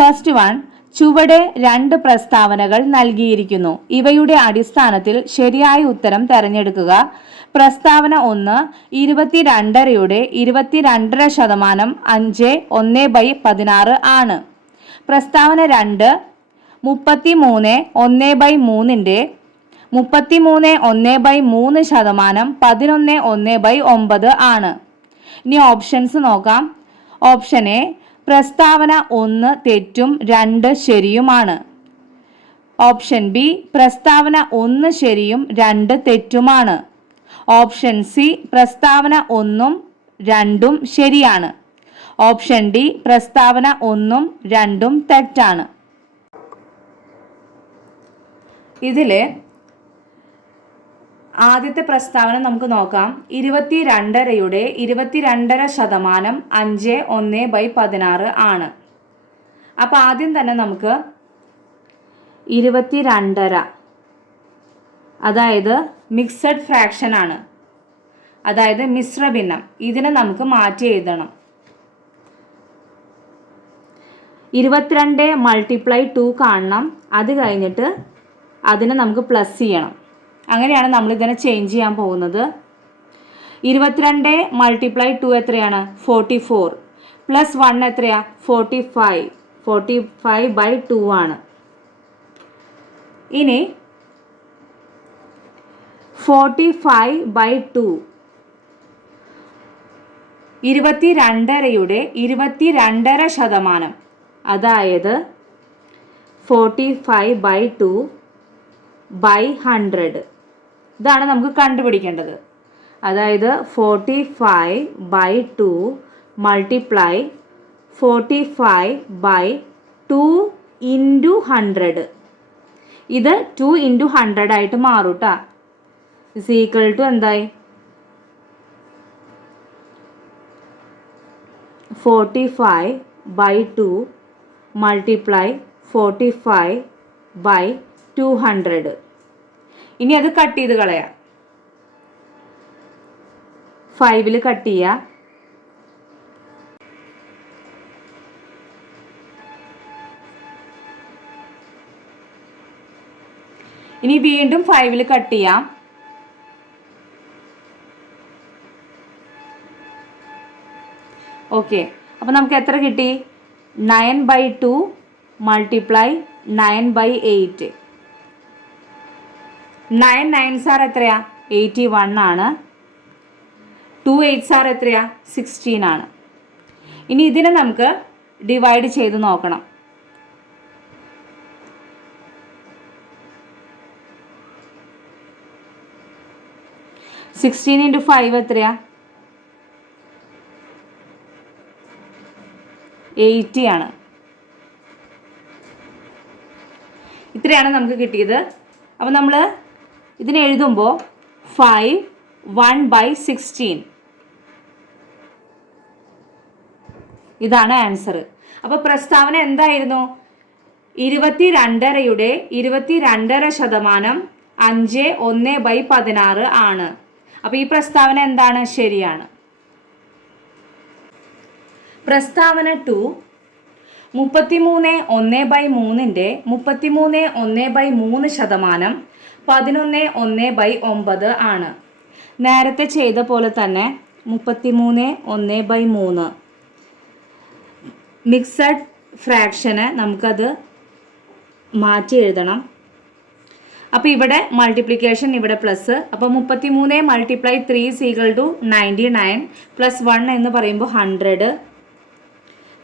First one, ചുവടെ 2 പ്രസ്താവനകൾ നൽകിയിരിക്കുന്നു. ഇവയുടെ അടിസ്ഥാനത്തിൽ ശരിയായ ഉത്തരം തിരഞ്ഞെടുക്കുക. പ്രസ്താവന 1, 22.5-യുടെ 22.5% 5/1/16 ആണ്. പ്രസ്താവന 2, 33 1/3% 11/9 ആണ്. ഇനി ഓപ്ഷൻസ് നോക്കാം. ഓപ്ഷൻ എ, പ്രസ്താവന 1 തെറ്റും 2 ശരിയുമാണ്. ഓപ്ഷൻ ബി, പ്രസ്താവന 1 ശരിയും 2 തെറ്റുമാണ്. ഓപ്ഷൻ സി, പ്രസ്താവന 1ഉം 2ഉം ശരിയാണ്. ഓപ്ഷൻ ഡി, പ്രസ്താവന 1ഉം 2ഉം തെറ്റാണ്. ഇതിലെ ആദ്യത്തെ പ്രസ്താവന നമുക്ക് നോക്കാം. 22.5-യുടെ 22.5% 5/1/16 ആണ്. അപ്പോൾ ആദ്യം തന്നെ നമുക്ക് 22.5, അതായത് മിക്സഡ് ഫ്രാക്ഷൻ ആണ്, അതായത് മിശ്രഭിന്നം. ഇതിനെ നമുക്ക് മാറ്റി എഴുതണം. 22 × 2 കാണണം. അത് കഴിഞ്ഞിട്ട് അതിനെ നമുക്ക് പ്ലസ് ചെയ്യണം. അങ്ങനെയാണ് നമ്മൾ ഇതിനെ ചേഞ്ച് ചെയ്യാൻ പോകുന്നത്. 22 × 2 എത്രയാണ്? 44. പ്ലസ് 1 എത്രയാ? 45. 45/2 ആണ്. ഇനി 45/2 22.5-യുടെ 22.5%, അതായത് 45/2/100. ഇതാണ് നമുക്ക് കണ്ടുപിടിക്കേണ്ടത്. അതായത് 45/2 മൾട്ടിപ്ലൈ 45/2 × 100. ഇത് 2 × 100 ആയിട്ട് മാറും കേട്ടോ. ഇസ് ഈക്വൽ ടു എന്തായി? 45/2 മൾട്ടിപ്ലൈ 45/200. ഇനി അത് കട്ട് ചെയ്ത് കളയാം. 5-ൽ കട്ട് ചെയ്യുക. ഇനി വീണ്ടും 5-ൽ കട്ട് ചെയ്യാം. ഓക്കെ, അപ്പോൾ നമുക്ക് എത്ര കിട്ടി? 9/2 മൾട്ടിപ്ലൈ 9/8. 9 9s എത്രയാ? 81 ആണ്. 2 8s എത്രയാ? 16 ആണ്. ഇനി ഇതിനെ നമുക്ക് ഡിവൈഡ് ചെയ്ത് നോക്കണം. 16 × 5 എത്രയാ? 80 ആണ്. ഇത്രയാണ് നമുക്ക് കിട്ടിയത്. അപ്പോൾ നമ്മൾ ഇതിനെ എഴുതുമ്പോൾ 5 1/16 ഇതാണ് ആൻസർ. അപ്പോൾ പ്രസ്താവന എന്തായിരുന്നു? 22.5-യുടെ 22.5% 5/1/16 ആണ്. അപ്പോൾ ഈ പ്രസ്താവന എന്താണ്? ശരിയാണ്. പ്രസ്താവന 2, 33 1/3-ന്റെ 33 1/3% 11/9 ആണ്. നേരത്തെ ചെയ്ത പോലെ തന്നെ 33 1/3 മിക്സഡ് ഫ്രാക്ഷന് നമുക്കത് മാറ്റി എഴുതണം. അപ്പോൾ ഇവിടെ മൾട്ടിപ്ലിക്കേഷൻ, ഇവിടെ പ്ലസ്. അപ്പോൾ 33 × 3 = 99 പ്ലസ് 1 എന്ന് പറയുമ്പോൾ 100.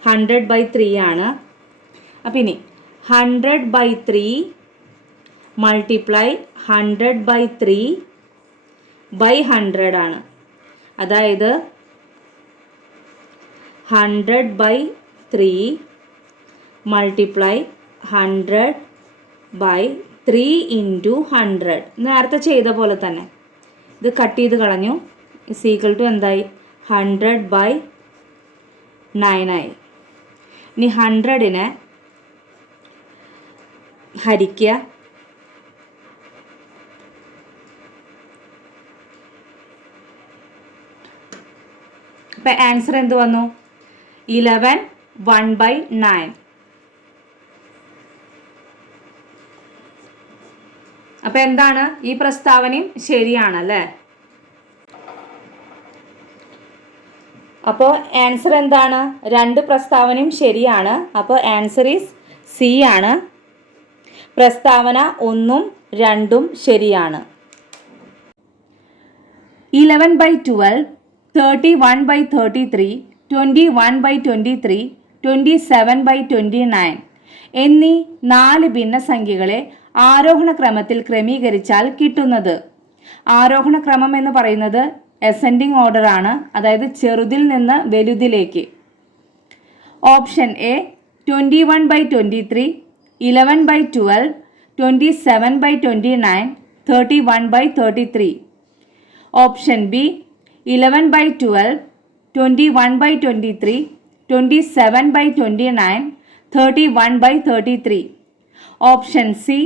100/3 ആണ്. അപ്പം ഇനി 100/3 മൾട്ടിപ്ലൈ 100/3/100 ആണ്. അതായത് 100/3 മൾട്ടിപ്ലൈ 100/3 × 100. നേരത്തെ ചെയ്ത പോലെ തന്നെ ഇത് കട്ട് ചെയ്ത് കളഞ്ഞു. ഇസ് ഈക്വൽ ടു എന്തായി? 100/9 ആയി. ഇനി 100-നെ ഹരിക്കുക. അപ്പം ആൻസർ എന്ത് വന്നു? 11 1/9. അപ്പോൾ എന്താണ് ഈ പ്രസ്താവനയും ശരിയാണല്ലേ. അപ്പോൾ ആൻസർ എന്താണ്? രണ്ട് പ്രസ്താവനയും ശരിയാണ്. അപ്പോൾ ആൻസർ ഈസ് സി ആണ്. പ്രസ്താവന 1ഉം 2ഉം ശരിയാണ്. 11/12, 31/33, 21/23, 27/29 എന്നീ 4 ഭിന്നസംഖ്യകളെ ആരോഹണ ക്രമത്തിൽ ക്രമീകരിച്ചാൽ കിട്ടുന്നത്. ആരോഹണ ക്രമം എന്ന് പറയുന്നത് അസെൻഡിങ് ഓർഡർ ആണ്, അതായത് ചെറുതിൽ നിന്ന് വലുതിലേക്ക്. Option A 21/23, 11/12, 27/29, 31/33. Option B 11/12, 21/23, 27/29, 31/33. Option C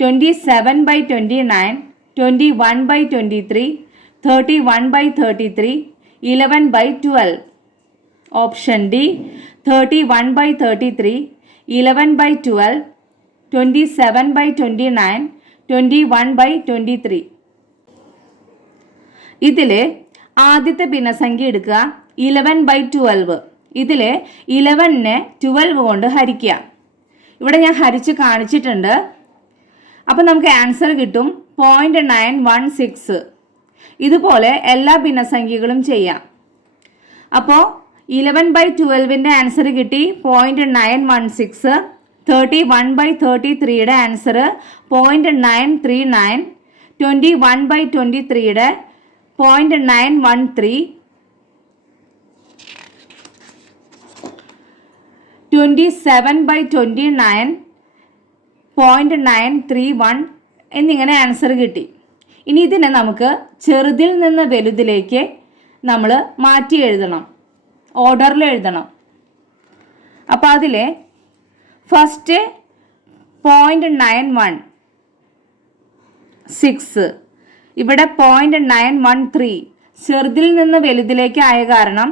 27/29, 21/23, 31/33, 11/12. Option D 31/33, 11/12, 27/29, 21/23. ഇതിൽ ആദ്യത്തെ ഭിന്നസംഖ്യ എടുക്കുക 11/12. ഇതിൽ 11നെ 12 കൊണ്ട് ഹരിക്കുക. ഇവിടെ ഞാൻ ഹരിച്ച് കാണിച്ചിട്ടുണ്ട്. അപ്പം നമുക്ക് ആൻസർ കിട്ടും 0.916. ഇതുപോലെ എല്ലാ ഭിന്നസംഖ്യകളും ചെയ്യാം. അപ്പോൾ 11/12ൻ്റെ ആൻസർ കിട്ടി 0.916. 31/33യുടെ ആൻസർ 0.939. 21/23യുടെ 0.913. 27/29 0.931 എന്നിങ്ങനെ ആൻസർ കിട്ടി. ഇനി ഇതിനെ നമുക്ക് ചെറുതിൽ നിന്ന് വലുതിലേക്ക് നമ്മൾ മാറ്റി എഴുതണം, ഓർഡറിൽ എഴുതണം. അപ്പോൾ അതിൽ ഫസ്റ്റ് 0.916, ഇവിടെ 0.913. ചെറുതിൽ നിന്ന് വലുതിലേക്ക് ആയ കാരണം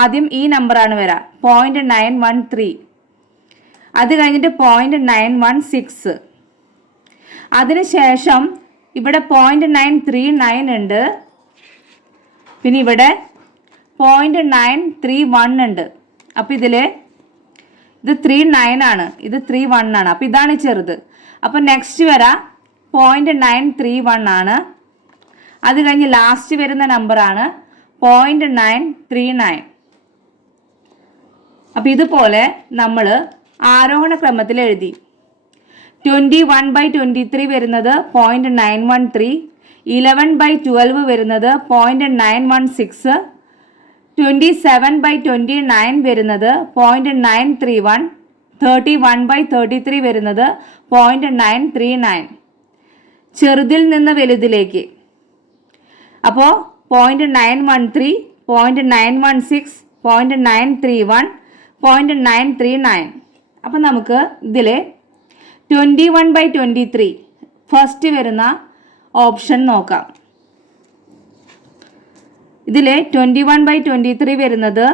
ആദ്യം ഈ നമ്പറാണ് വരിക 0.913. അത് കഴിഞ്ഞിട്ട് 0.916. അതിനുശേഷം ഇവിടെ 0.939 ഉണ്ട്, പിന്നെ ഇവിടെ 0.931 ഉണ്ട്. അപ്പോൾ ഇത് 39 ആണ്, ഇത് 31 ആണ്. അപ്പോൾ ഇതാണ് ചെറുത്. അപ്പോൾ നെക്സ്റ്റ് വരാ 0.931 ആണ്. അത് കഴിഞ്ഞ് ലാസ്റ്റ് വരുന്ന നമ്പറാണ് 0.939. അപ്പോൾ ഇതുപോലെ നമ്മൾ ആരോഹണ ക്രമത്തിൽ എഴുതി. 21/23 വരുന്നത് 0.913, 11/12 വരുന്നത് 0.916, 27/29 വരുന്നത് 0.931, 31/33 വരുന്നത് 0.939. ചെറുതിൽ നിന്ന് വലുതിലേക്ക്. അപ്പോൾ 0.913, 0.916, 0.931, 0.939. അപ്പം നമുക്ക് ഇതിൽ 21/23 ഫസ്റ്റ് വരുന്ന ഓപ്ഷൻ നോക്കാം. ഇതിൽ 21/23 വരുന്നത്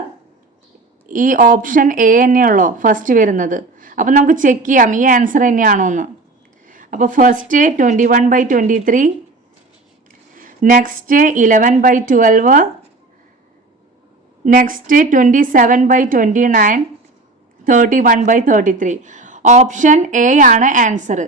ഈ ഓപ്ഷൻ എ തന്നെയുള്ളൂ ഫസ്റ്റ് വരുന്നത്. അപ്പോൾ നമുക്ക് ചെക്ക് ചെയ്യാം ഈ ആൻസർ തന്നെയാണോ എന്ന്. അപ്പോൾ first 21/23, next 11/12, next 27/29, 31/33. Option A ആണ് ആൻസർ.